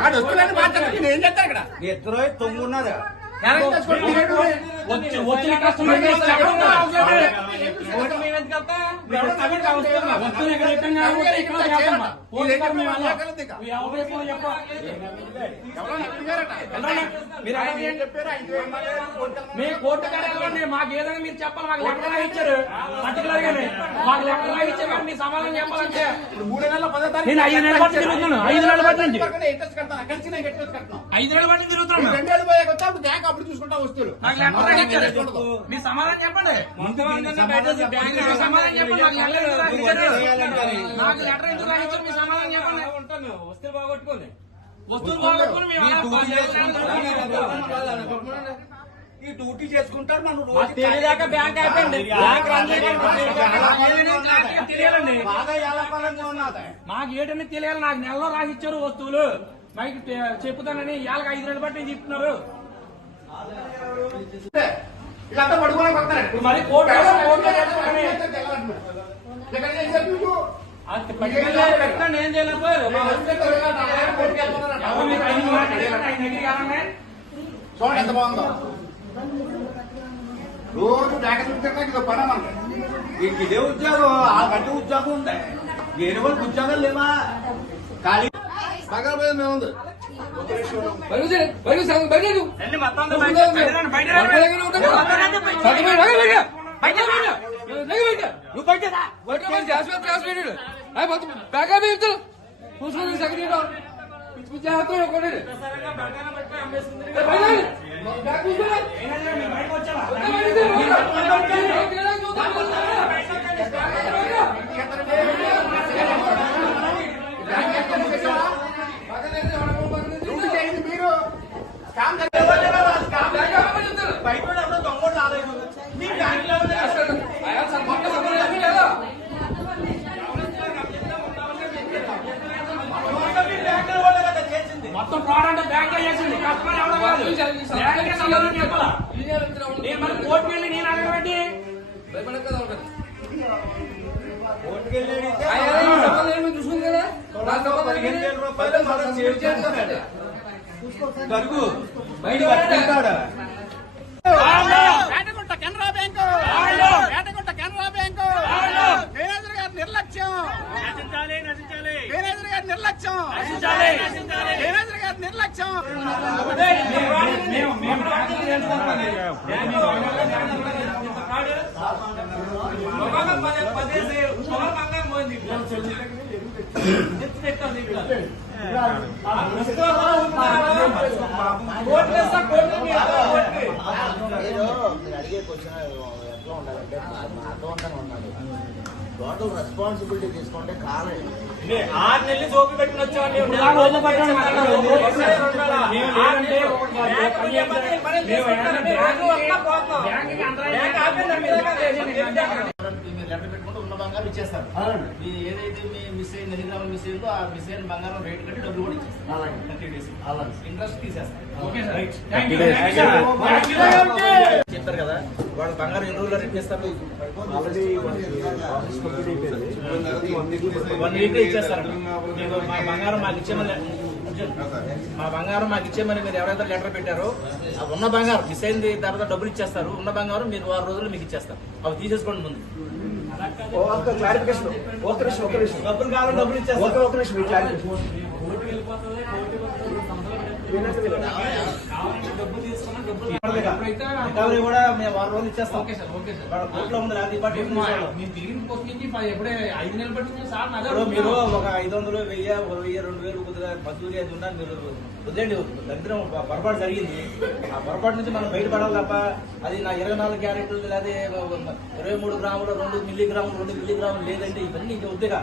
ఆడు వస్తున్నాడు మాట్లాడుతుంది నేను ఏం చేస్తాను ఇక్కడ? ఇద్దరు వచ్చి వచ్చిన కస్టమర్ మేము కోర్టు కార్యాలయంలో మాకు ఏదైనా మీరు చెప్పాలి మాకు లెక్కలు ఇచ్చారు పర్టికులర్ గానే మాకు లెక్కలు ఇచ్చారు మీ సమాధానం చెప్పాలంటే నేను ఐదు నెలల బట్టి తిరుగుతున్నాను ఐదు నెలల కడతాను ఐదు నెలల బట్టి తిరుగుతున్నాను రెండు వేలు పోయాక వచ్చి అప్పుడు చూసుకుంటా వస్తువులు నాకు లెక్కలు మీ సమాధానం చెప్పండి. సమాధానం చెప్పండి. నాకు ఎందుకు లెటర్ ఎందుకు రాసి ఇచ్చారు. మీ సమాధానం చెప్పండి. ఉంటాను. వస్తువులు బాగొట్టుకోండి వస్తువులు బాగొట్టుకుని మేము ఈ డ్యూటీ చేసుకుంటారు. మనం మాకు తెలియదాకా బ్యాంక్ అయిపోయింది. బ్యాంక్ తెలియాలండి. మాకు ఏటని తెలియాలి. నాకు నెలలో రాసి ఇచ్చారు వస్తువులు. మాకు చెప్పుతానని ఇవాళకి ఐదు నెలలు బట్టి చెప్తున్నారు. అడిగారు? ఐదు నెలలు కావాలనే? చూడండి ఎంత బాగుందో. రోజు ఇది పని మనకి ఇదే ఉద్యోగం ఆ గంట ఉద్యోగం ఉంది? వేరే వాళ్ళకి ఉద్యోగాలు లేవా? ఖాళీ పగలపోయేది ఉంది రండి, మొత్తం అంతా బయట బయట రండి, బయట రండి. మొత్తం రండి, బయట రండి. బయట రండి. నువ్వు బయట రా. బయట రా, జాస్మిన్ క్లాస్ పెట్టాడు. అయ్య, మొత్తం బ్యాగ్ అయిపోయి చెప్తాను. కూర్చోండి, సెక్రటరీ రా. పిచ్చి పిచ్చి చేస్తాడు, ఒకడే. సరగా ఫ్రాడ్ అంటే బ్యాంక్ చేసింది. కస్టమర్ ఎవరో కాదు. బ్యాంకే సమాధానం చెప్పాలా? నేను మరి కోర్టుకి వెళ్ళి నేను అడగబెట్టి. కోర్టుకి వెళ్ళి సంబంధం చూసుకుంది కదా? దొరుకు బయట ఏటగుంట కెనరా బ్యాంకు! కెనరా బ్యాంకు! గారి నిర్లక్ష్యం! నిర్లక్ష్యం! గారి నిర్లక్ష్యం! పదే పోయింది. ఎత్తు మీరు అడిగే క్వశ్చన్ ఎట్లా ఉండాలంటే టోటల్ రెస్పాన్సిబిలిటీ తీసుకుంటే కాలేదు ఆరు నెలలు సోపు పెట్టుకుని వచ్చామండి బంగారం ఇచ్చేస్తారు. మీ ఏదైతే మీ మిస్ అయింది ఎన్ని గ్రాములు మిస్ అయిందో ఆ మిస్ అయిన బంగారం రేట్ కట్టి డబ్బులు కూడా ఇచ్చేస్తారు. Thirty days. ఇంట్రెస్ట్ తీసేస్తారు. చెప్పారు కదా వాళ్ళు బంగారం ఎన్ని రోజుల్లో రేట్ ఇస్తారు వన్ వీక్ ఇచ్చేస్తారు మీకు మా బంగారం మాకు ఇచ్చేమని మా బంగారం మాకు ఇచ్చేమని మీరు ఎవరైతే లెటర్ పెట్టారో ఆ ఉన్న బంగారం మిస్ అయింది తర్వాత డబ్బులు ఇచ్చేస్తారు. ఉన్న బంగారం మీరు వారం రోజులు మీకు ఇచ్చేస్తారు. అవి తీసేసుకోండి ముందు. డబ్బులు ఇచ్చేస్తారు. రికవరీ కూడా మేము వారం రోజులు ఇచ్చేస్తాం. Okay sir okay sir. వాళ్ళ కోర్టులో ఉంది అది మేము మీరు ఒక ఐదు వందలు వెయ్యి ఒక వెయ్యి రెండు వేలు కొద్దిగా మద్దూరి అది ఉన్నా మీరు. వదిలేండి దరిద్రం పొరపాటు జరిగింది. ఆ పొరపాటు నుంచి మనం బయటపడాలి తప్ప అది నా ఇరవై నాలుగు క్యారెట్లు లేదా ఇరవై మూడు గ్రాములు రెండు మిల్లీ గ్రాములు రెండు మిల్లీ గ్రాములు లేదంటే ఇవన్నీ ఇంకా వద్దుగా.